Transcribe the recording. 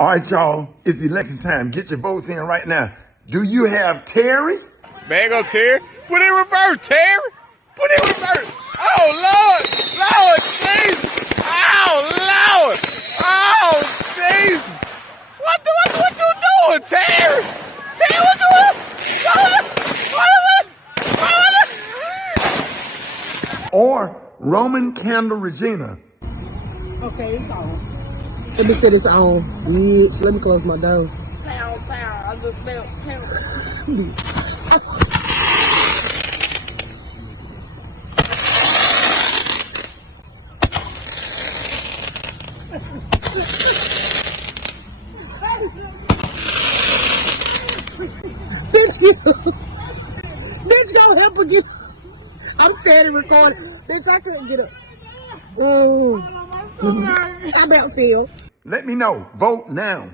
All right, y'all, it's election time. Get your votes in right now. Do you have Terry? Man, go Terry. Put it in reverse, Terry. Put it in reverse. Oh, Lord. Lord, Jesus. Oh, Lord. Oh, Jesus. What you doing, Terry? Terry, what you doing? Or Roman Candle Regina? Okay, it's on. Let me set this on, bitch. Let me close my door. Pound. I just felt pound. Bitch, bitch, go help her get. I'm standing recording. Bitch, I couldn't get up. I'm about to feel. Let me know. Vote now.